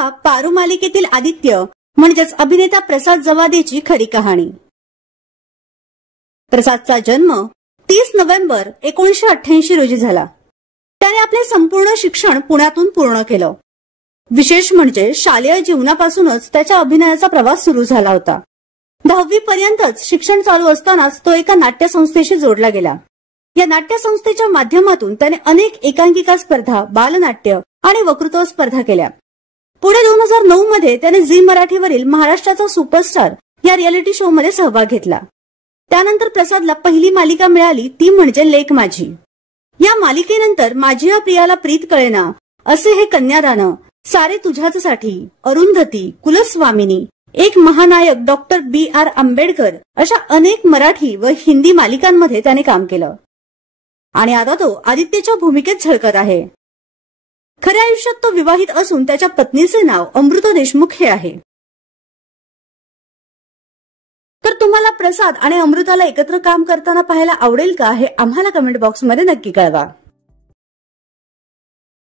पहा पारू मालिकेतील आदित्य म्हणजेच अभिनेता प्रसाद जवादेची खरी कहाणी। प्रसादचा जन्म 30 नोव्हेंबर 1988 रोजी झाला। त्याने आपले संपूर्ण शिक्षण पुण्यातून पूर्ण केलं। विशेष म्हणजे शालेय जीवनापासूनच त्याच्या अभिनयाचा प्रवास सुरू झाला होता। 10वी पर्यंतच शिक्षण चालू असतानाच तो एका नाट्यसंस्थेशी जोडला गेला। या नाट्यसंस्थेच्या माध्यमातून त्याने अनेक एकांकिका स्पर्धा, बालनाट्य आणि वक्तृत्व स्पर्धा केल्या। पुढे 2009 मध्ये त्याने झी मराठीवरील महाराष्ट्राचा सुपरस्टार या रियालिटी शो मध्ये सहभाग घेतला। त्यानंतर प्रसादला पहिली मालिका मिळाली, ती म्हणजे लेक माझी। या मालिकेनंतर माझी या प्रियाला प्रीत कळेना, असे हे कन्यादान, सारे तुझ्याचसाठी, अरुंधती, कुलस्वामिनी, एक महानायक, डॉक्टर B.R. आंबेडकर अशा अनेक मराठी व हिंदी मालिकांमध्ये त्याने काम केलं आणि आता तो आदित्यच्या भूमिकेत झळकत आहे। खऱ्या आयुष्यात तो विवाहित असून त्याच्या पत्नीचे नाव अमृता देशमुख हे आहे। तर तुम्हाला प्रसाद आणि अमृताला एकत्र काम करताना पाहायला आवडेल का, हे आम्हाला कमेंट बॉक्समध्ये नक्की कळवा।